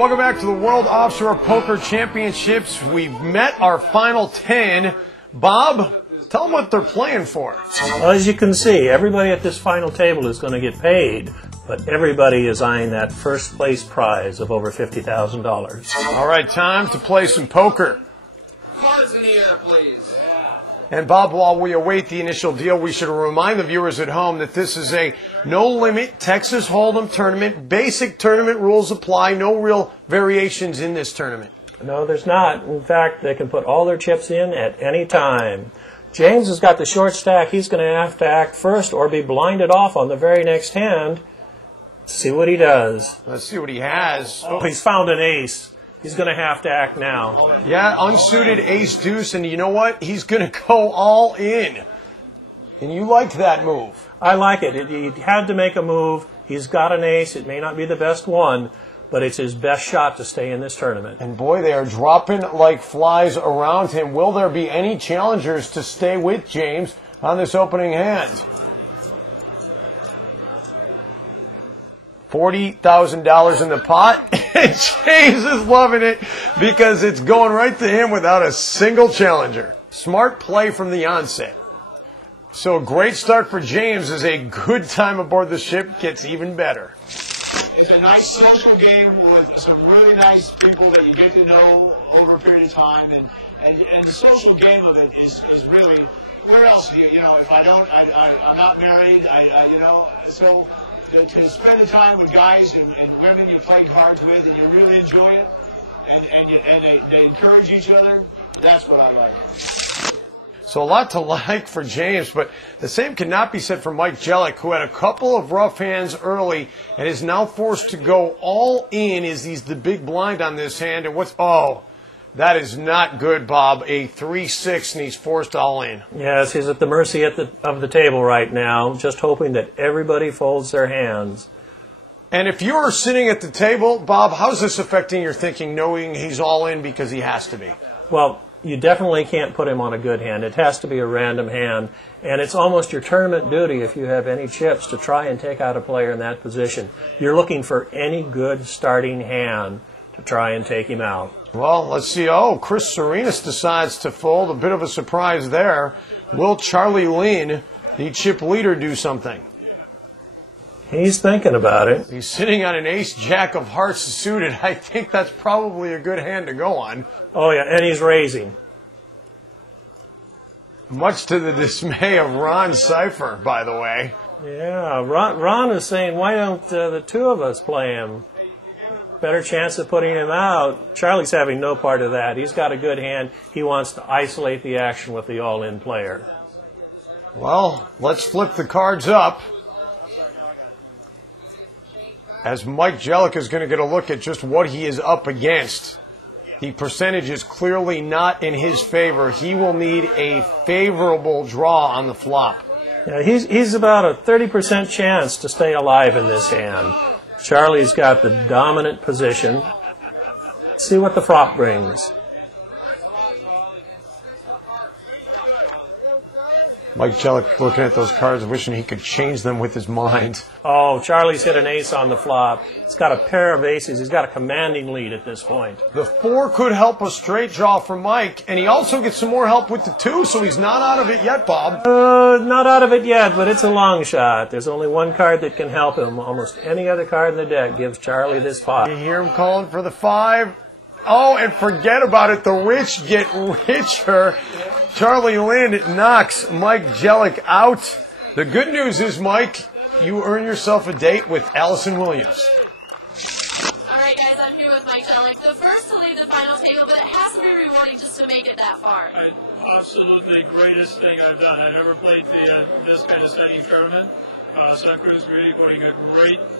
Welcome back to the World Offshore Poker Championships. We've met our final 10. Bob, tell them what they're playing for. Well, as you can see, everybody at this final table is going to get paid, but everybody is eyeing that first place prize of over $50,000. All right, time to play some poker. Cards in the air, please. And Bob, while we await the initial deal, we should remind the viewers at home that this is a no-limit Texas Hold'em tournament. Basic tournament rules apply. No real variations in this tournament. No, there's not. In fact, they can put all their chips in at any time. James has got the short stack. He's going to have to act first or be blinded off on the very next hand. Let's see what he does. Let's see what he has. Oh, he's found an ace. He's going to have to act now. Yeah, unsuited ace-deuce, and you know what? He's going to go all in. And you liked that move. I like it. He had to make a move. He's got an ace. It may not be the best one, but it's his best shot to stay in this tournament. And boy, they are dropping like flies around him. Will there be any challengers to stay with James on this opening hand? $40,000 in the pot, and James is loving it because it's going right to him without a single challenger. Smart play from the onset. So a great start for James as a good time aboard the ship gets even better. It's a nice social game with some really nice people that you get to know over a period of time, and the social game of it is really, where else do you know, if I don't, I'm not married, so to spend the time with guys and women you play cards with and you really enjoy it, and they encourage each other, that's what I like. So a lot to like for James, but the same cannot be said for Mike Jellick, who had a couple of rough hands early and is now forced to go all in as he's the big blind on this hand. And that is not good, Bob. A 3-6, and he's forced all in. Yes, he's at the mercy of the table right now, just hoping that everybody folds their hands. And if you're sitting at the table, Bob, how's this affecting your thinking, knowing he's all in because he has to be? Well, you definitely can't put him on a good hand. It has to be a random hand, and it's almost your tournament duty, if you have any chips, to try and take out a player in that position. You're looking for any good starting hand to try and take him out. Well, let's see. Oh, Chris Serenas decides to fold. A bit of a surprise there. Will Charlie Lynn, the chip leader, do something? He's thinking about it. He's sitting on an ace-jack of hearts suited. I think that's probably a good hand to go on. Oh, yeah, and he's raising. Much to the dismay of Ron Cipher, by the way. Yeah, Ron is saying, why don't the two of us play him? Better chance of putting him out. Charlie's having no part of that. He's got a good hand. He wants to isolate the action with the all-in player. Well, let's flip the cards up, as Mike Jellick is going to get a look at just what he is up against. The percentage is clearly not in his favor. He will need a favorable draw on the flop. Yeah, he's about a 30% chance to stay alive in this hand. Charlie's got the dominant position. Let's see what the flop brings. Mike Jellick looking at those cards, wishing he could change them with his mind. Oh, Charlie's hit an ace on the flop. He's got a pair of aces. He's got a commanding lead at this point. The 4 could help a straight draw for Mike, and he also gets some more help with the 2, so he's not out of it yet, Bob. Not out of it yet, but it's a long shot. There's only one card that can help him. Almost any other card in the deck gives Charlie this pot. You hear him calling for the 5. Oh, and forget about it. The rich get richer. Charlie Lynn knocks Mike Jellick out. The good news is, Mike, you earn yourself a date with Allison Williams. All right, guys, I'm here with Mike Jellick, the first to leave the final table, but it has to be rewarding just to make it that far. Absolutely greatest thing I've done. I never played this kind of setting tournament. Cruz really putting a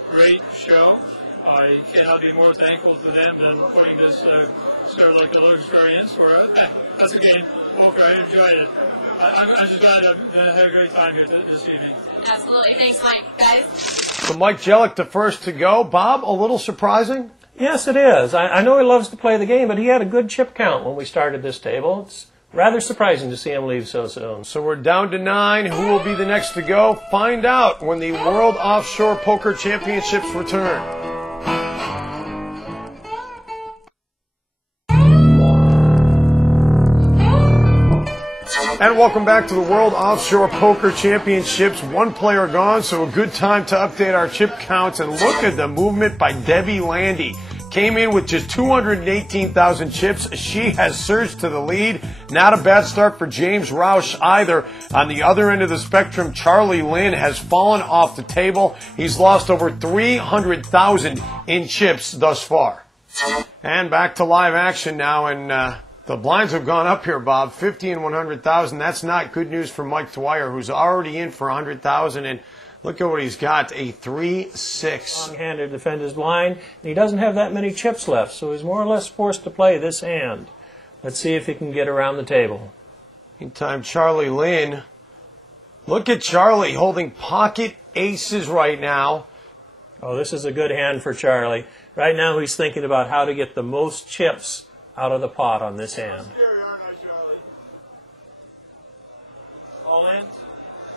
great show. I cannot be more thankful to them than putting this Starlight Killer experience. That's a game. Poker, I enjoyed it. I'm just glad I had a great time here this evening. Absolutely. Thanks, Mike. Guys. So Mike Jellick, the first to go. Bob, a little surprising? Yes, it is. I know he loves to play the game, but he had a good chip count when we started this table. It's rather surprising to see him leave so soon. So we're down to 9. Who will be the next to go? Find out when the World Offshore Poker Championships return. And welcome back to the World Offshore Poker Championships. One player gone, so a good time to update our chip counts. And look at the movement by Debbie Landy. Came in with just 218,000 chips. She has surged to the lead. Not a bad start for James Roush either. On the other end of the spectrum, Charlie Lynn has fallen off the table. He's lost over 300,000 in chips thus far. And back to live action now, and the blinds have gone up here, Bob. 50 and 100,000. That's not good news for Mike Dwyer, who's already in for 100,000. And look at what he's got, a 3-6. Long-handed to defend his blind, and he doesn't have that many chips left, so he's more or less forced to play this hand. Let's see if he can get around the table. Meantime, Charlie Lynn. Look at Charlie holding pocket aces right now. Oh, this is a good hand for Charlie. Right now he's thinking about how to get the most chips out of the pot on this hand. All in?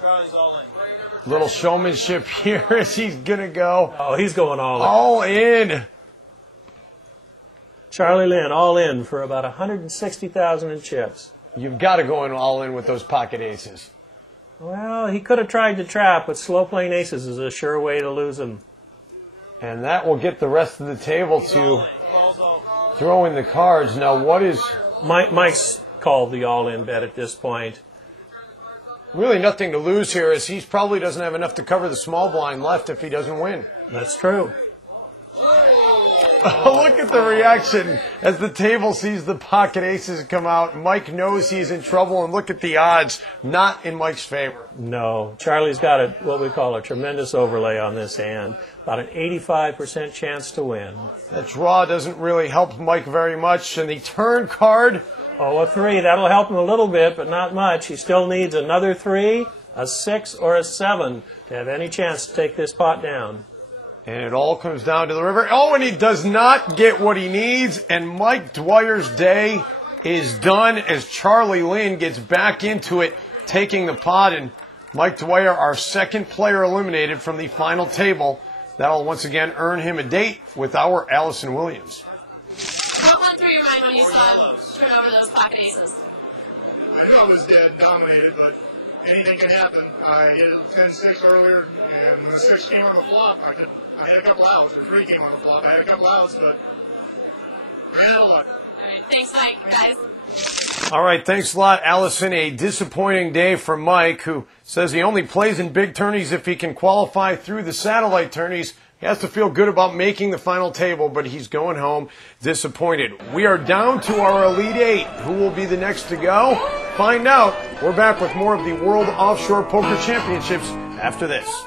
Charlie's all in. Little showmanship here as he's going to go. Oh, he's going all in. All in. Charlie Lynn all in for about 160,000 in chips. You've got to go in all in with those pocket aces. Well, he could have tried to trap, but slow playing aces is a sure way to lose them. And that will get the rest of the table to throw in the cards. Now, what is... Mike's called the all-in bet at this point. Really nothing to lose here, as he probably doesn't have enough to cover the small blind left if he doesn't win. That's true. Oh, look at the reaction as the table sees the pocket aces come out. Mike knows he's in trouble, and look at the odds. Not in Mike's favor. No. Charlie's got what we call a tremendous overlay on this hand. About an 85% chance to win. That draw doesn't really help Mike very much. And the turn card... Oh, a 3. That'll help him a little bit, but not much. He still needs another 3, a 6, or a 7 to have any chance to take this pot down. And it all comes down to the river. Oh, and he does not get what he needs. And Mike Dwyer's day is done as Charlie Lynn gets back into it, taking the pot. And Mike Dwyer, our second player eliminated from the final table. That'll once again earn him a date with our Allison Williams. What went through your mind when you saw him turn over those pocket aces? I knew I was dead, dominated, but anything can happen. I hit a 10-6 earlier, and when the 6 came on the flop, I had a couple outs, or 3 came on the flop. I had a couple outs, but ran out of luck. All right, thanks, Mike, guys. All right, thanks a lot, Allison. A disappointing day for Mike, who says he only plays in big tourneys if he can qualify through the satellite tourneys. He has to feel good about making the final table, but he's going home disappointed. We are down to our Elite 8. Who will be the next to go? Find out. We're back with more of the World Offshore Poker Championships after this.